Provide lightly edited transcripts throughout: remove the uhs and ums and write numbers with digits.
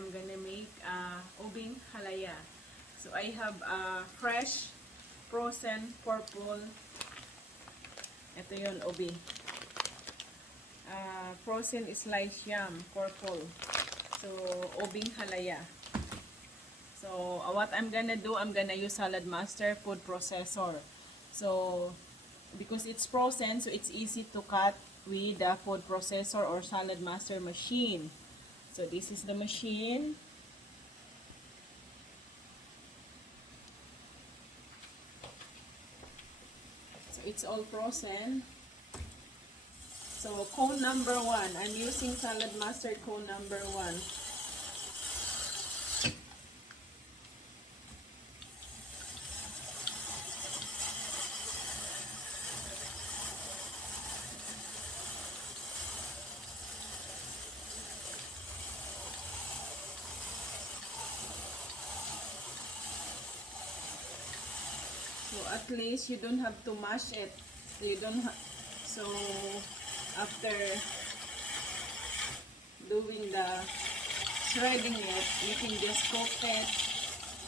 I'm gonna make Ubeng Halaya. So I have fresh frozen purple. Ito yun, ubi. Frozen sliced yam, purple. So Ubeng Halaya. So what I'm gonna do, I'm gonna use Salad Master food processor. So because it's frozen, so it's easy to cut with the food processor or Salad Master machine. So this is the machine. So it's all frozen. So cone number 1, I'm using Salad Master cone number 1. So at least you don't have to mash it. So after doing the shredding it, you can just cook it,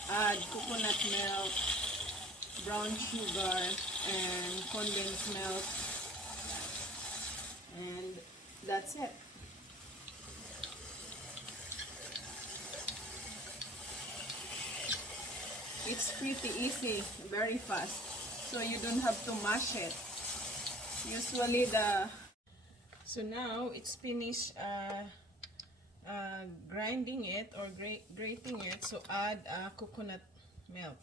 add coconut milk, brown sugar, and condensed milk, and that's it. It's pretty easy, very fast. So you don't have to mash it. Usually so now it's finished grinding it or grating it. So add coconut milk.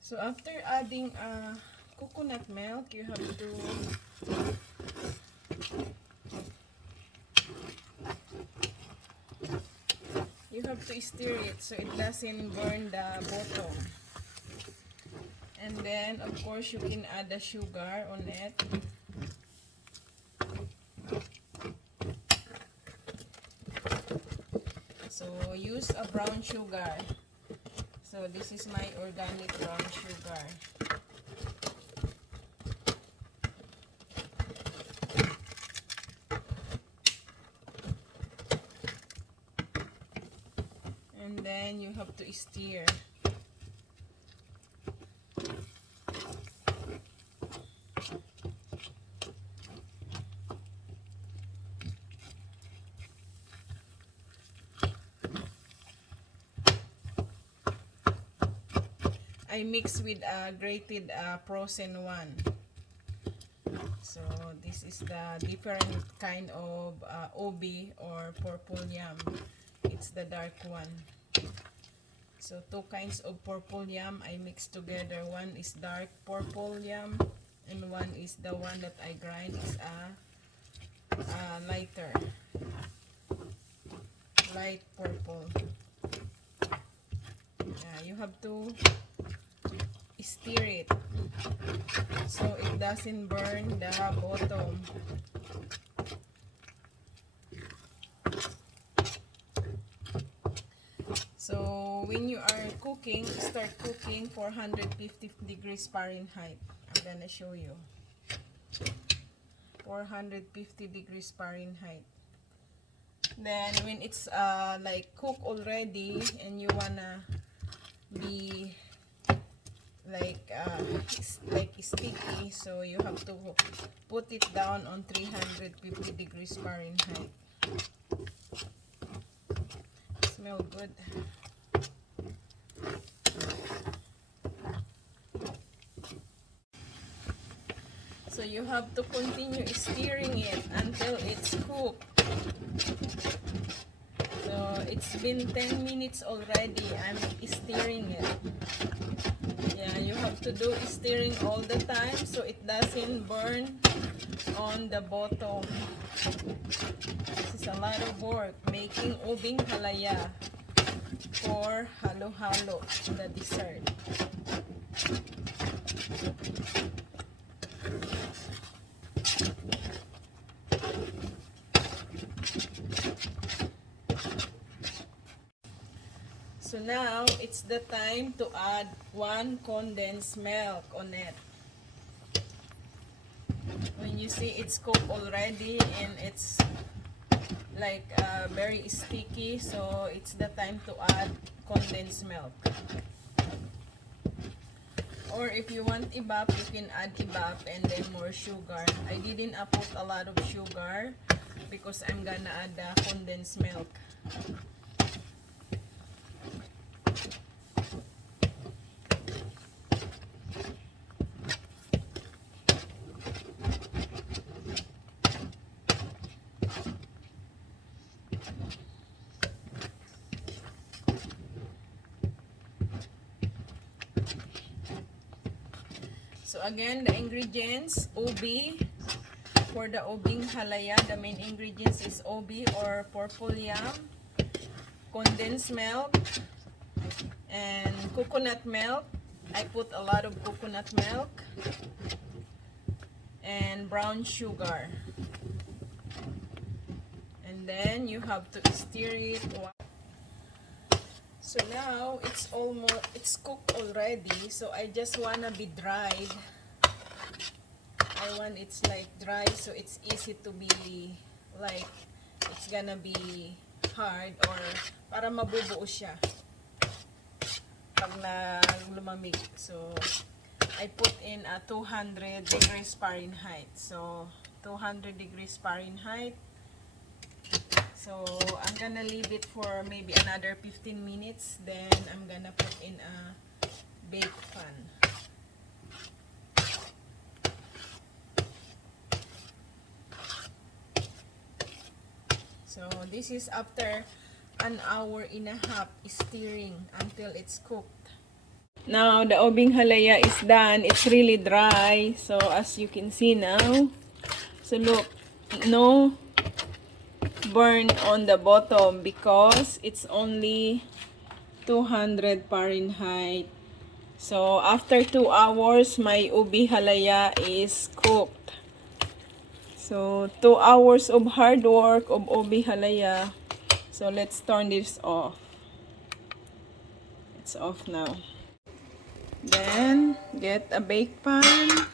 So after adding coconut milk, you have to stir it so it doesn't burn the bottom. And then of course you can add the sugar on it. So use a brown sugar. So this is my organic brown sugar. And then you have to stir. I mix with a grated frozen one. So this is the different kind of ubi or purple yam. It's the dark one. So 2 kinds of purple yam I mix together. One is dark purple yam and one is the one that I grind is lighter, light purple. You have to stir it so it doesn't burn the bottom. So when you are cooking, start cooking for 150 degrees Fahrenheit. I'm gonna show you. 450 degrees Fahrenheit. Then when it's like cooked already and you wanna be like sticky, so you have to put it down on 350 degrees Fahrenheit. Smell good. So you have to continue stirring it until it's cooked. So it's been 10 minutes already. I'm stirring it. Yeah, you have to do stirring all the time so it doesn't burn on the bottom. This is a lot of work making Ubeng Halaya for halo-halo, the dessert. So So now, it's the time to add 1 condensed milk on it. When you see it's cooked already and it's like very sticky, so it's the time to add condensed milk. Or if you want ibap, you can add ibap and then more sugar. I didn't put a lot of sugar because I'm gonna add the condensed milk. So again, the ingredients, ubi. For the ubeng halaya, the main ingredients is ubi or purple yam, condensed milk, and coconut milk. I put a lot of coconut milk, and brown sugar. And then you have to stir it. So now it's cooked already, so I just wanna be dried. I want it's like dry, so it's easy to be like it's gonna be hard or para mabubuo siya pag lumamig. So I put in a 200 degrees Fahrenheit. So 200 degrees Fahrenheit. So I'm gonna leave it for maybe another 15 minutes. Then I'm gonna put in a bake pan. So this is after an hour and a half stirring until it's cooked. Now the ubeng halaya is done. It's really dry. So as you can see now. So look, no burn on the bottom because it's only 200 Fahrenheit. So after 2 hours, my ubi halaya is cooked. So 2 hours of hard work of ubi halaya. So let's turn this off. It's off now. Then get a bake pan.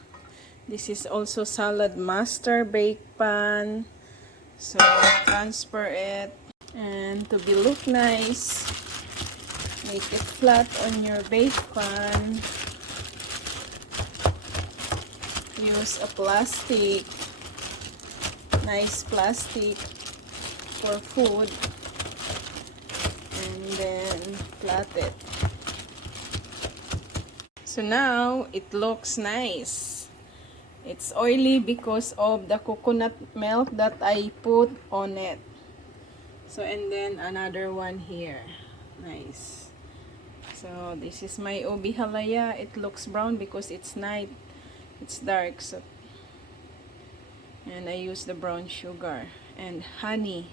This is also salad master bake pan. So transfer it, and to be look nice, make it flat on your bake pan. Use a plastic, nice plastic for food, and then flat it. So now it looks nice. It's oily because of the coconut milk that I put on it. So and then another one here. Nice. So this is my ubi halaya. It looks brown because it's night. It's dark. So and I use the brown sugar and honey.